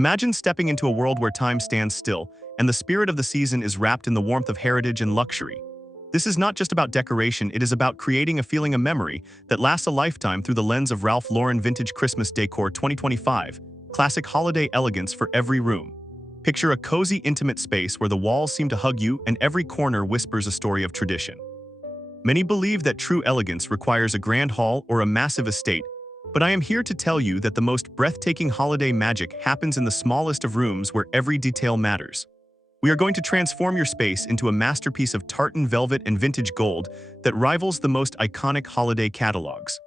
Imagine stepping into a world where time stands still, and the spirit of the season is wrapped in the warmth of heritage and luxury. This is not just about decoration, it is about creating a feeling of memory that lasts a lifetime through the lens of Ralph Lauren Vintage Christmas Decor 2025, classic holiday elegance for every room. Picture a cozy, intimate space where the walls seem to hug you and every corner whispers a story of tradition. Many believe that true elegance requires a grand hall or a massive estate, but I am here to tell you that the most breathtaking holiday magic happens in the smallest of rooms where every detail matters. We are going to transform your space into a masterpiece of tartan velvet and vintage gold that rivals the most iconic holiday catalogs.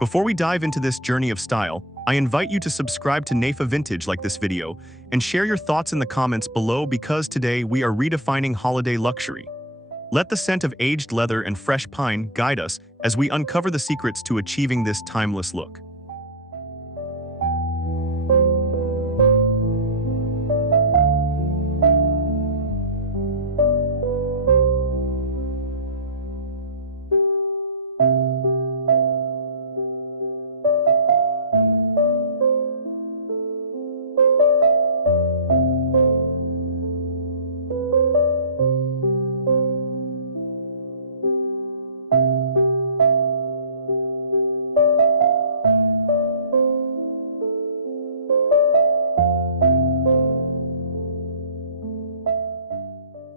Before we dive into this journey of style, I invite you to subscribe to NAFA Vintage like this video and share your thoughts in the comments below because today we are redefining holiday luxury. Let the scent of aged leather and fresh pine guide us as we uncover the secrets to achieving this timeless look.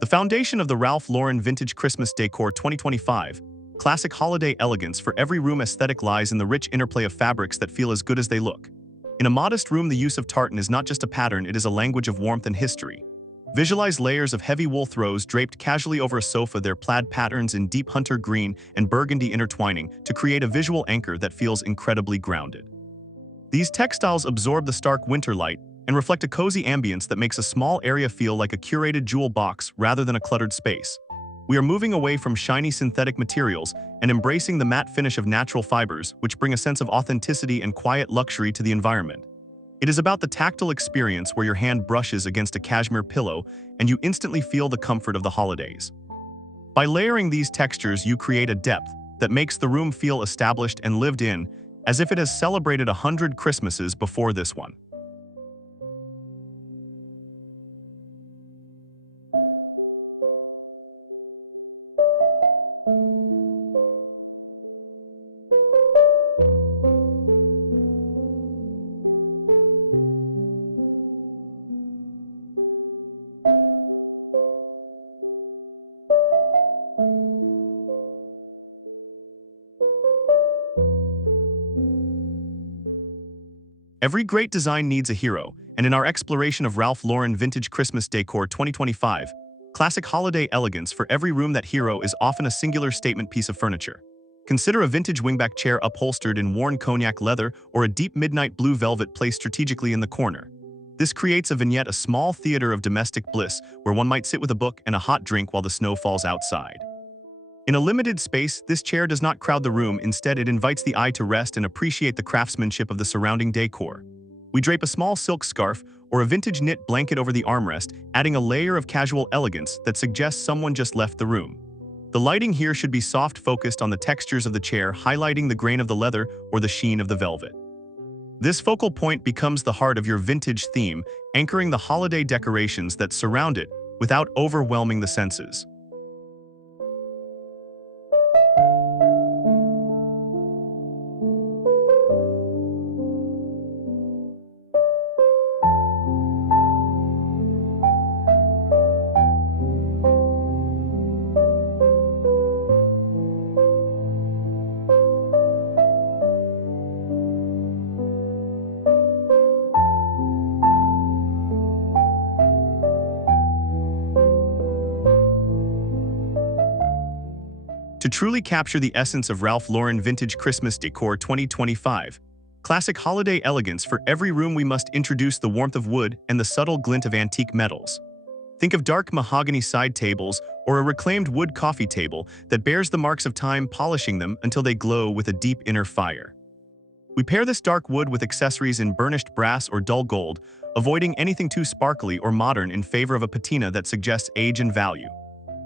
The foundation of the Ralph Lauren Vintage Christmas Decor 2025, classic holiday elegance for every room aesthetic lies in the rich interplay of fabrics that feel as good as they look. In a modest room, the use of tartan is not just a pattern, it is a language of warmth and history. Visualize layers of heavy wool throws draped casually over a sofa, their plaid patterns in deep hunter green and burgundy intertwining to create a visual anchor that feels incredibly grounded. These textiles absorb the stark winter light and reflect a cozy ambience that makes a small area feel like a curated jewel box rather than a cluttered space. We are moving away from shiny synthetic materials and embracing the matte finish of natural fibers, which bring a sense of authenticity and quiet luxury to the environment. It is about the tactile experience where your hand brushes against a cashmere pillow and you instantly feel the comfort of the holidays. By layering these textures, you create a depth that makes the room feel established and lived in, as if it has celebrated 100 Christmases before this one. Every great design needs a hero, and in our exploration of Ralph Lauren Vintage Christmas Decor 2025, classic holiday elegance for every room, that hero is often a singular statement piece of furniture. Consider a vintage wingback chair upholstered in worn cognac leather or a deep midnight blue velvet placed strategically in the corner. This creates a vignette, a small theater of domestic bliss where one might sit with a book and a hot drink while the snow falls outside. In a limited space, this chair does not crowd the room, instead it invites the eye to rest and appreciate the craftsmanship of the surrounding decor. We drape a small silk scarf or a vintage knit blanket over the armrest, adding a layer of casual elegance that suggests someone just left the room. The lighting here should be soft, focused on the textures of the chair, highlighting the grain of the leather or the sheen of the velvet. This focal point becomes the heart of your vintage theme, anchoring the holiday decorations that surround it without overwhelming the senses. To truly capture the essence of Ralph Lauren Vintage Christmas Decor 2025, classic holiday elegance for every room, we must introduce the warmth of wood and the subtle glint of antique metals. Think of dark mahogany side tables or a reclaimed wood coffee table that bears the marks of time polishing them until they glow with a deep inner fire. We pair this dark wood with accessories in burnished brass or dull gold, avoiding anything too sparkly or modern in favor of a patina that suggests age and value.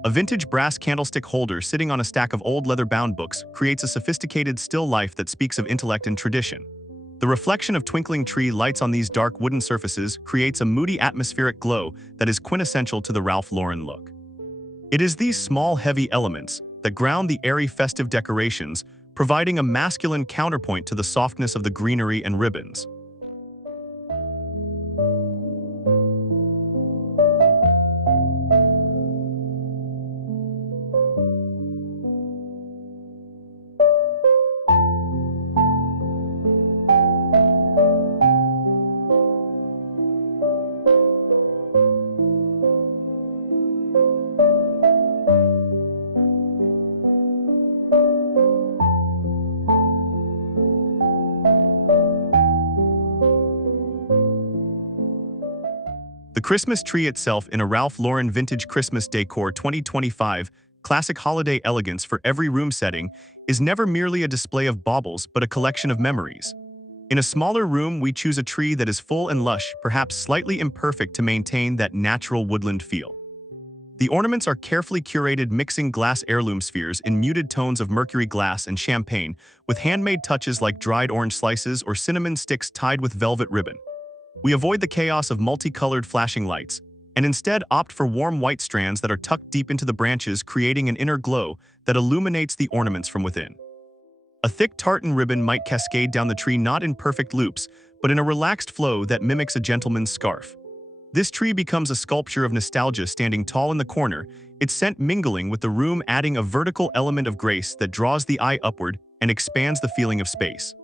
A vintage brass candlestick holder sitting on a stack of old leather-bound books creates a sophisticated still life that speaks of intellect and tradition. The reflection of twinkling tree lights on these dark wooden surfaces creates a moody atmospheric glow that is quintessential to the Ralph Lauren look. It is these small, heavy elements that ground the airy festive decorations, providing a masculine counterpoint to the softness of the greenery and ribbons. The Christmas tree itself in a Ralph Lauren Vintage Christmas Decor 2025 classic holiday elegance for every room setting is never merely a display of baubles but a collection of memories. In a smaller room, we choose a tree that is full and lush, perhaps slightly imperfect to maintain that natural woodland feel. The ornaments are carefully curated, mixing glass heirloom spheres in muted tones of mercury glass and champagne with handmade touches like dried orange slices or cinnamon sticks tied with velvet ribbon. We avoid the chaos of multicolored flashing lights, and instead opt for warm white strands that are tucked deep into the branches, creating an inner glow that illuminates the ornaments from within. A thick tartan ribbon might cascade down the tree, not in perfect loops, but in a relaxed flow that mimics a gentleman's scarf. This tree becomes a sculpture of nostalgia, standing tall in the corner, its scent mingling with the room, adding a vertical element of grace that draws the eye upward and expands the feeling of space.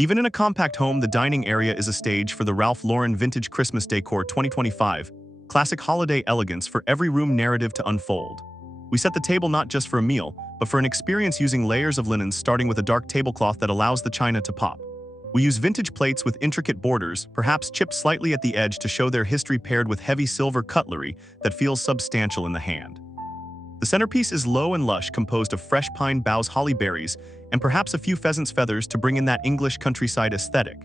Even in a compact home, the dining area is a stage for the Ralph Lauren Vintage Christmas Decor 2025 classic holiday elegance for every room narrative to unfold. We set the table not just for a meal, but for an experience, using layers of linens starting with a dark tablecloth that allows the china to pop. We use vintage plates with intricate borders, perhaps chipped slightly at the edge to show their history, paired with heavy silver cutlery that feels substantial in the hand. The centerpiece is low and lush, composed of fresh pine boughs, holly berries, and perhaps a few pheasant's feathers to bring in that English countryside aesthetic.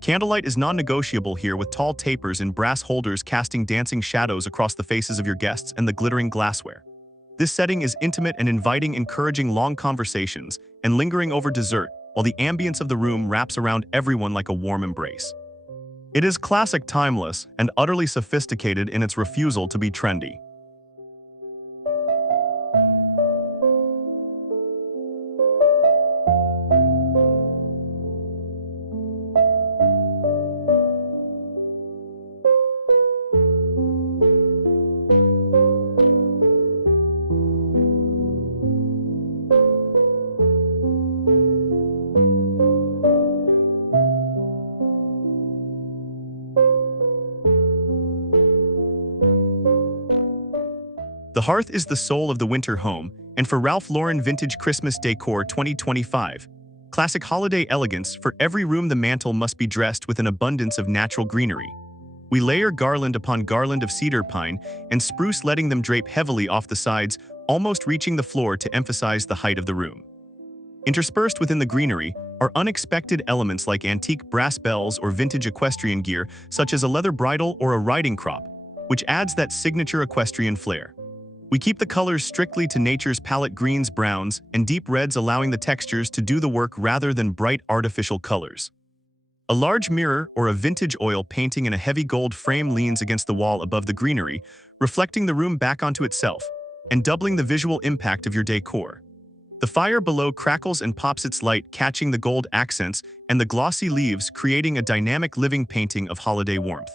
Candlelight is non-negotiable here, with tall tapers in brass holders casting dancing shadows across the faces of your guests and the glittering glassware. This setting is intimate and inviting, encouraging long conversations and lingering over dessert, while the ambience of the room wraps around everyone like a warm embrace. It is classic, timeless, and utterly sophisticated in its refusal to be trendy. The hearth is the soul of the winter home, and for Ralph Lauren Vintage Christmas Decor 2025 classic holiday elegance for every room, the mantle must be dressed with an abundance of natural greenery. We layer garland upon garland of cedar, pine, and spruce, letting them drape heavily off the sides, almost reaching the floor to emphasize the height of the room. Interspersed within the greenery are unexpected elements like antique brass bells or vintage equestrian gear, such as a leather bridle or a riding crop, which adds that signature equestrian flair. We keep the colors strictly to nature's palette: greens, browns, and deep reds, allowing the textures to do the work rather than bright artificial colors. A large mirror or a vintage oil painting in a heavy gold frame leans against the wall above the greenery, reflecting the room back onto itself and doubling the visual impact of your decor. The fire below crackles and pops its light, catching the gold accents and the glossy leaves, creating a dynamic living painting of holiday warmth.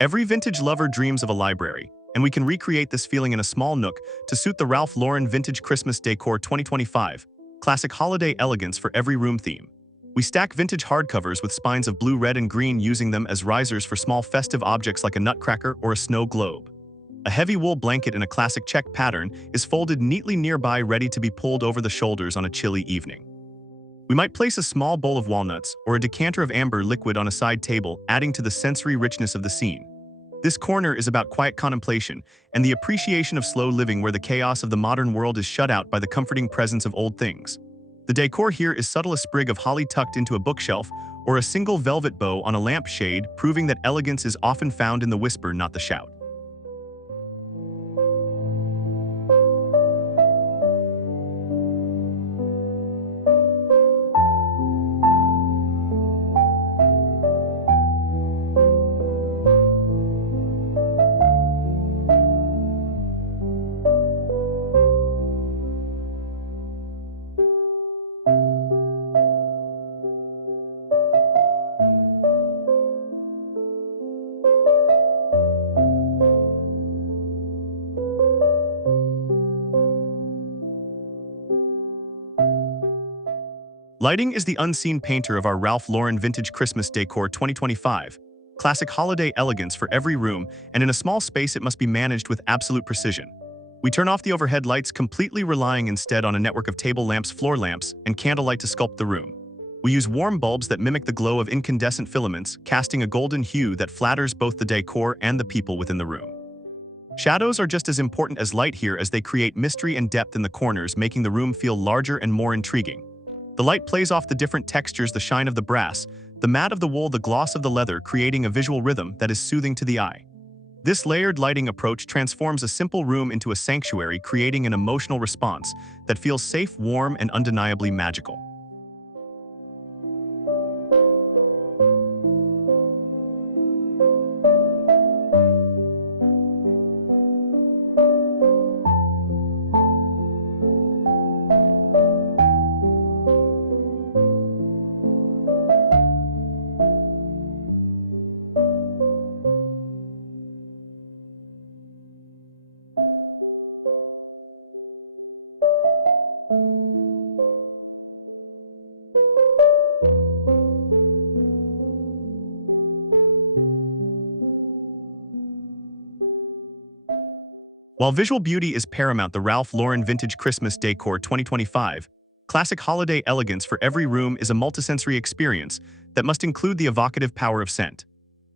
Every vintage lover dreams of a library, and we can recreate this feeling in a small nook to suit the Ralph Lauren Vintage Christmas Decor 2025, classic holiday elegance for every room theme. We stack vintage hardcovers with spines of blue, red, and green, using them as risers for small festive objects like a nutcracker or a snow globe. A heavy wool blanket in a classic check pattern is folded neatly nearby, ready to be pulled over the shoulders on a chilly evening. We might place a small bowl of walnuts or a decanter of amber liquid on a side table, adding to the sensory richness of the scene. This corner is about quiet contemplation and the appreciation of slow living, where the chaos of the modern world is shut out by the comforting presence of old things. The decor here is subtle: a sprig of holly tucked into a bookshelf or a single velvet bow on a lampshade, proving that elegance is often found in the whisper, not the shout. Lighting is the unseen painter of our Ralph Lauren Vintage Christmas Decor 2025, classic holiday elegance for every room, and in a small space it must be managed with absolute precision. We turn off the overhead lights, completely relying instead on a network of table lamps, floor lamps, and candlelight to sculpt the room. We use warm bulbs that mimic the glow of incandescent filaments, casting a golden hue that flatters both the decor and the people within the room. Shadows are just as important as light here, as they create mystery and depth in the corners, making the room feel larger and more intriguing. The light plays off the different textures: the shine of the brass, the matte of the wool, the gloss of the leather, creating a visual rhythm that is soothing to the eye. This layered lighting approach transforms a simple room into a sanctuary, creating an emotional response that feels safe, warm, and undeniably magical. While visual beauty is paramount, the Ralph Lauren Vintage Christmas Decor 2025, classic holiday elegance for every room, is a multisensory experience that must include the evocative power of scent.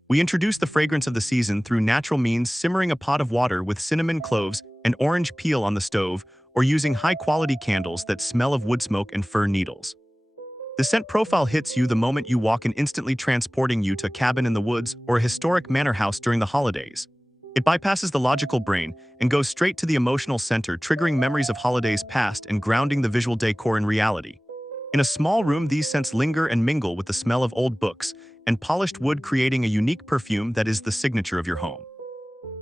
We introduce the fragrance of the season through natural means, simmering a pot of water with cinnamon, cloves, and orange peel on the stove, or using high-quality candles that smell of wood smoke and fir needles. The scent profile hits you the moment you walk in, instantly transporting you to a cabin in the woods or a historic manor house during the holidays. It bypasses the logical brain and goes straight to the emotional center, triggering memories of holidays past and grounding the visual decor in reality. In a small room, these scents linger and mingle with the smell of old books and polished wood, creating a unique perfume that is the signature of your home.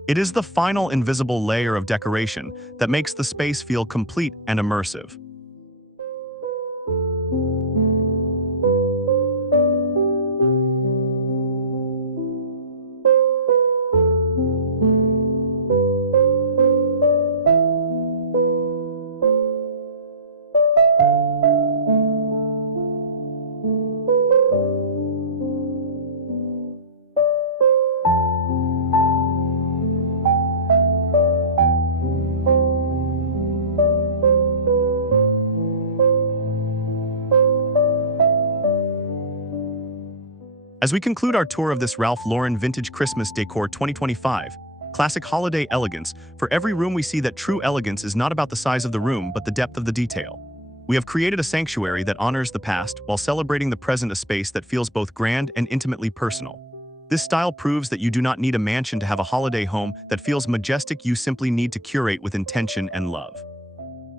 It is the final invisible layer of decoration that makes the space feel complete and immersive. As we conclude our tour of this Ralph Lauren Vintage Christmas Decor 2025, classic holiday elegance, for every room we see that true elegance is not about the size of the room but the depth of the detail. We have created a sanctuary that honors the past while celebrating the present, a space that feels both grand and intimately personal. This style proves that you do not need a mansion to have a holiday home that feels majestic. You simply need to curate with intention and love.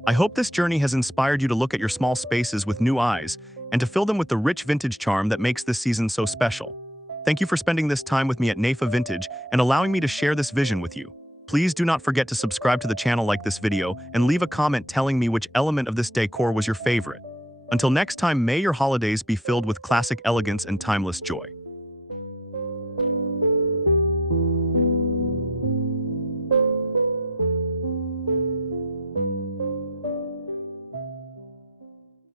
I hope this journey has inspired you to look at your small spaces with new eyes and to fill them with the rich vintage charm that makes this season so special. Thank you for spending this time with me at NAFA Vintage and allowing me to share this vision with you. Please do not forget to subscribe to the channel, like this video, and leave a comment telling me which element of this decor was your favorite. Until next time, may your holidays be filled with classic elegance and timeless joy.